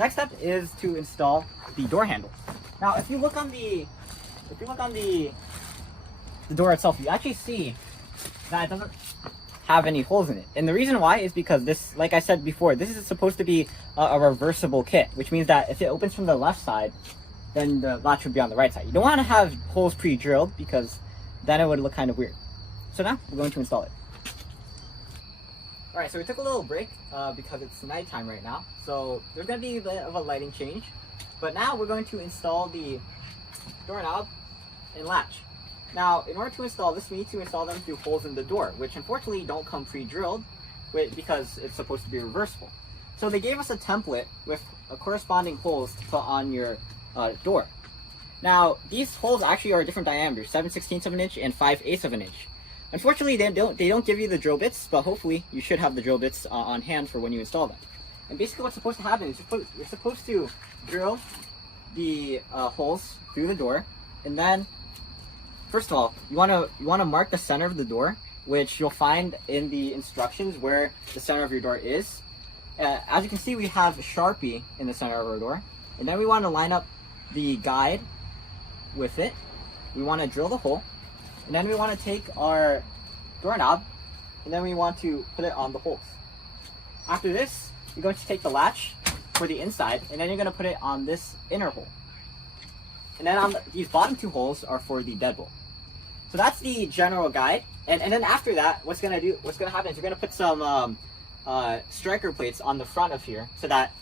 next step is to install the door handle. Now, if you look on the door itself, you actually see that it doesn't have any holes in it. And the reason why is because this, like I said before, this is supposed to be a reversible kit, which means that if it opens from the left side, then the latch would be on the right side. You don't want to have holes pre-drilled because then it would look kind of weird. So now we're going to install it. Alright, so we took a little break because it's nighttime right now. So there's going to be a bit of a lighting change. But now we're going to install the doorknob and latch. Now, in order to install this, we need to install them through holes in the door, which unfortunately don't come pre-drilled because it's supposed to be reversible. So they gave us a template with corresponding holes to put on your door. Now, these holes actually are different diameters, 7/16 of an inch and 5/8 of an inch. Unfortunately, they don't give you the drill bits, but hopefully you should have the drill bits on hand for when you install them. And basically what's supposed to happen is you're supposed to drill the holes through the door, and then first of all, you want to mark the center of the door, which you'll find in the instructions where the center of your door is. As you can see, we have Sharpie in the center of our door, and then we want to line up the guide with it. We want to drill the hole, and then we want to take our doorknob, and then we want to put it on the holes. After this, you're going to take the latch for the inside, and then you're going to put it on this inner hole. And then on these bottom two holes are for the deadbolt. So that's the general guide. And then after that, what's going to happen is you're going to put some striker plates on the front of here, so that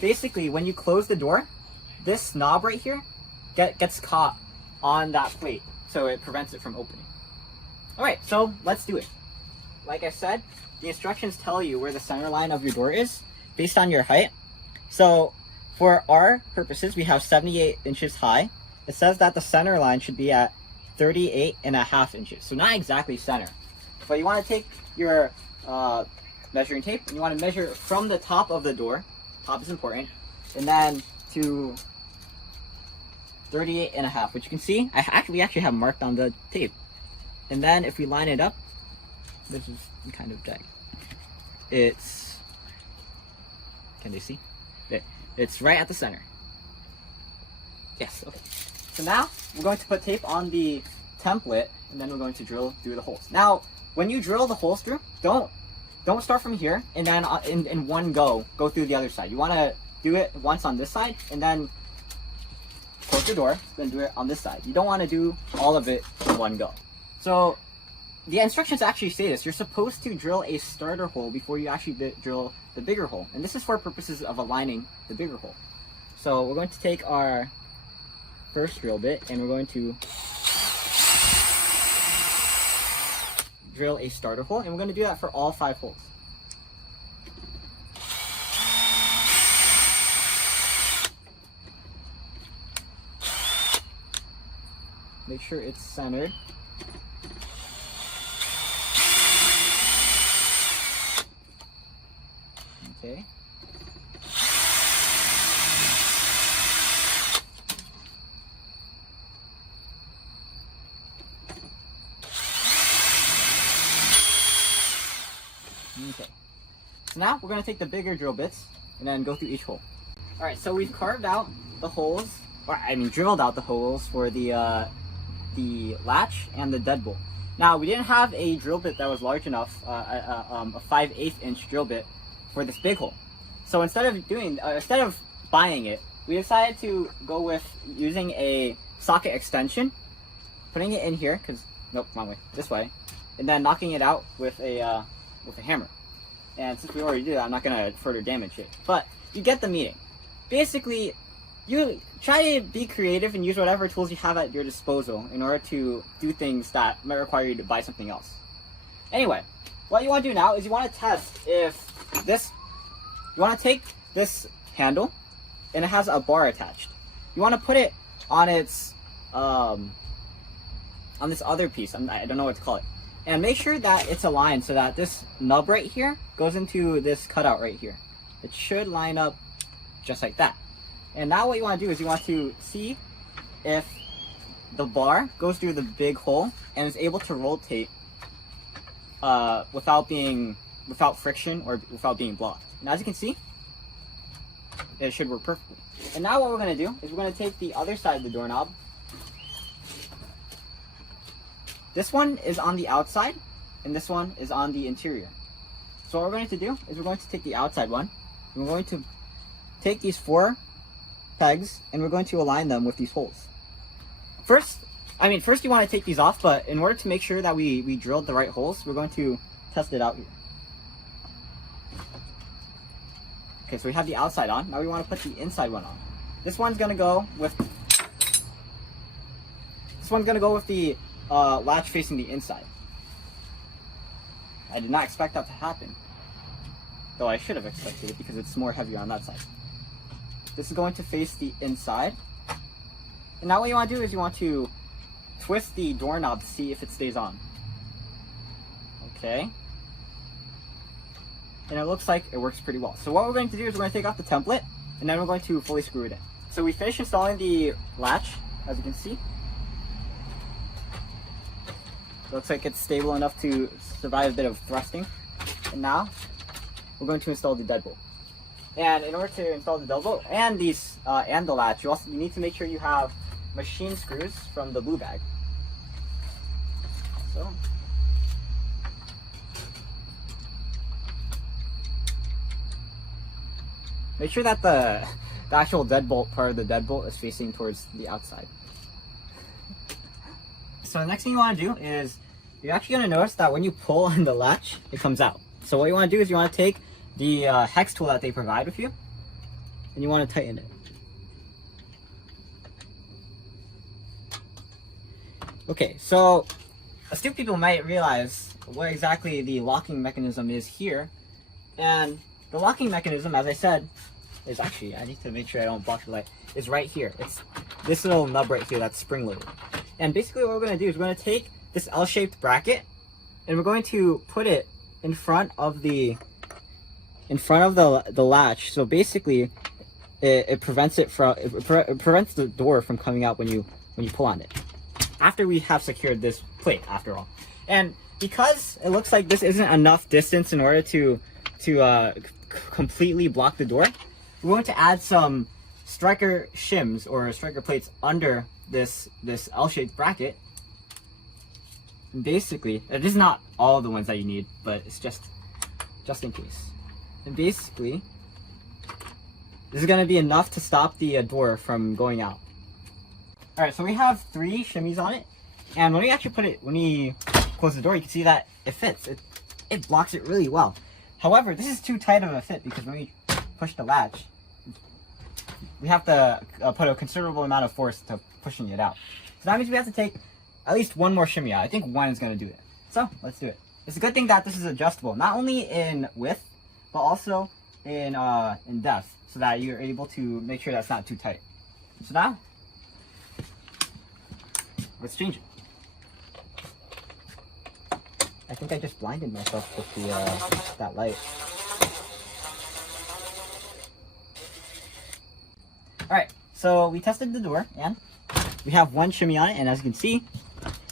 basically when you close the door, this knob right here gets caught on that plate, so it prevents it from opening. Alright, so let's do it. Like I said, the instructions tell you where the center line of your door is based on your height. So for our purposes, we have 78 inches high. It says that the center line should be at 38.5 inches. So not exactly center. But you want to take your measuring tape and you want to measure from the top of the door. Top is important. And then to 38.5, which you can see, we actually have marked on the tape. And then if we line it up, this is kind of jagged. It's, can they see? It's right at the center. Yes, okay. So now we're going to put tape on the template, and then we're going to drill through the holes. Now, when you drill the holes through, don't start from here and then in one go through the other side. You want to do it once on this side, and then close your door, then do it on this side. You don't want to do all of it in one go. So the instructions actually say this. You're supposed to drill a starter hole before you actually drill the bigger hole. And this is for purposes of aligning the bigger hole. So we're going to take our first drill bit and we're going to drill a starter hole. And we're going to do that for all 5 holes. Make sure it's centered. Okay. Okay. So now we're going to take the bigger drill bits and then go through each hole. Alright, so we've carved out the holes, or I mean drilled out the holes for the latch and the deadbolt. Now, we didn't have a drill bit that was large enough, a 5/8 inch drill bit for this big hole. So instead of buying it, we decided to go with using a socket extension, putting it in here, nope, wrong way, this way, and then knocking it out with a hammer. And since we already did that, I'm not going to further damage it. But you get the meaning. Basically, you try to be creative and use whatever tools you have at your disposal in order to do things that might require you to buy something else. Anyway, what you want to do now is you want to test if you want to take this handle and it has a bar attached. You want to put it on its, on this other piece, I don't know what to call it. And make sure that it's aligned so that this nub right here goes into this cutout right here. It should line up just like that. And now what you want to do is you want to see if the bar goes through the big hole and is able to rotate without friction or without being blocked. And as you can see, it should work perfectly. And now what we're going to do is we're going to take the other side of the doorknob. This one is on the outside, and this one is on the interior. So what we're going to do is we're going to take the outside one, and we're going to take these 4 pegs, and we're going to align them with these holes. First you want to take these off, but in order to make sure that we drilled the right holes, we're going to test it out here. Okay, so we have the outside on. Now we want to put the inside one on. This one's going to go with the latch facing the inside. I did not expect that to happen, though I should have expected it because it's more heavier on that side. This is going to face the inside. And now what you want to do is you want to twist the doorknob to see if it stays on. Okay. And it looks like it works pretty well. So what we're going to do is we're going to take off the template, and then we're going to fully screw it in. So we finished installing the latch, as you can see. Looks like it's stable enough to survive a bit of thrusting. And now we're going to install the deadbolt. And in order to install the deadbolt and and the latch, you need to make sure you have machine screws from the blue bag. So make sure that the actual deadbolt part of the deadbolt is facing towards the outside. So the next thing you want to do is you're actually going to notice that when you pull on the latch, it comes out. So what you want to do is you want to take the hex tool that they provide with you, and you want to tighten it. Okay, so astute people might realize what exactly the locking mechanism is here. And the locking mechanism, as I said, is actually, I need to make sure I don't block the light, is right here. It's this little nub right here that's spring-loaded. And basically what we're going to do is we're going to take this L-shaped bracket, and we're going to put it in front of the latch. So basically it prevents the door from coming out when you pull on it, after we have secured this plate, after all. And because it looks like this isn't enough distance in order to completely block the door, we're going to add some striker shims or striker plates under this L-shaped bracket. And basically, it is not all the ones that you need, but it's just in case. And basically, this is going to be enough to stop the door from going out. Alright, so we have 3 shimmies on it, and when we close the door, you can see that it fits. It blocks it really well. However, this is too tight of a fit because when we push the latch, we have to put a considerable amount of force to pushing it out. So that means we have to take at least 1 more shimmy out. I think 1 is going to do it. So let's do it. It's a good thing that this is adjustable, not only in width, but also in depth, so that you're able to make sure that's not too tight. So now, let's change it. I think I just blinded myself with that light. Alright, so we tested the door, and we have 1 shimmy on it, and as you can see,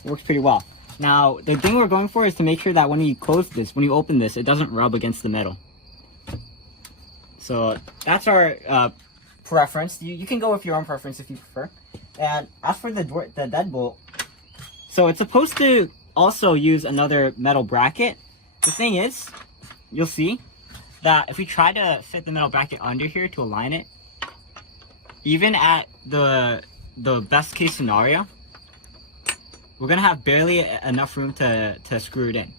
it works pretty well. Now, the thing we're going for is to make sure that when you open this, it doesn't rub against the metal. So that's our preference. You can go with your own preference if you prefer. And as for the deadbolt, so it's supposed to also use another metal bracket. The thing is, you'll see that if we try to fit the metal bracket under here to align it, even at the best case scenario, we're gonna have barely enough room to screw it in.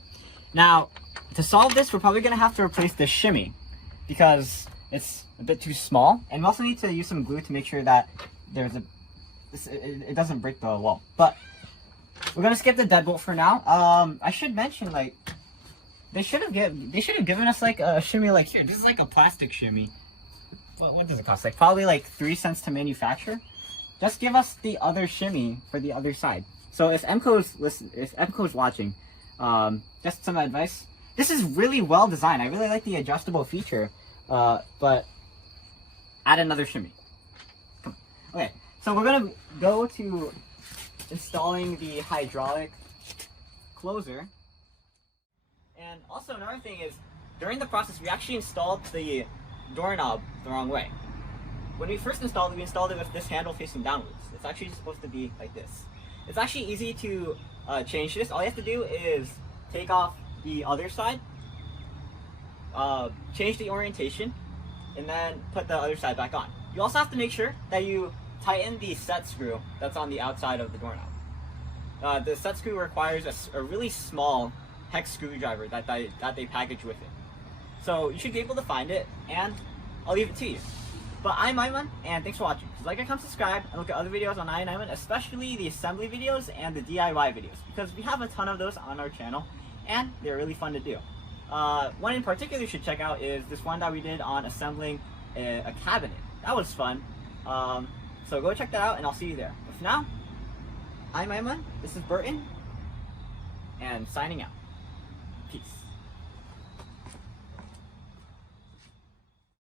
Now, to solve this, we're probably gonna have to replace the shimmy because it's a bit too small, and we also need to use some glue to make sure that it doesn't break the wall. But we're gonna skip the deadbolt for now. I should mention, like, they should have given us like a shimmy like here. This is like a plastic shimmy. What does it cost? Like probably like 3 cents to manufacture. Just give us the other shimmy for the other side. So if EMCO's watching, just some advice. This is really well designed. I really like the adjustable feature, but add another shimmy. Okay, so we're gonna go to installing the hydraulic closer. And also another thing is, during the process, we actually installed the doorknob the wrong way. when we first installed it, we installed it with this handle facing downwards. It's actually supposed to be like this. It's actually easy to change this. All you have to do is take off the other side, change the orientation, and then put the other side back on. You also have to make sure that you tighten the set screw that's on the outside of the doorknob. The set screw requires a really small hex screwdriver that they package with it. So you should be able to find it, and I'll leave it to you. But I'm Aiman, and thanks for watching. Please like and comment, subscribe, and look at other videos on EyeOnAiman, especially the assembly videos and the DIY videos, because we have a ton of those on our channel, and they're really fun to do. One in particular you should check out is this one that we did on assembling a cabinet. That was fun. So go check that out, and I'll see you there. But for now, I'm Aiman, this is Burton, and signing out. Peace.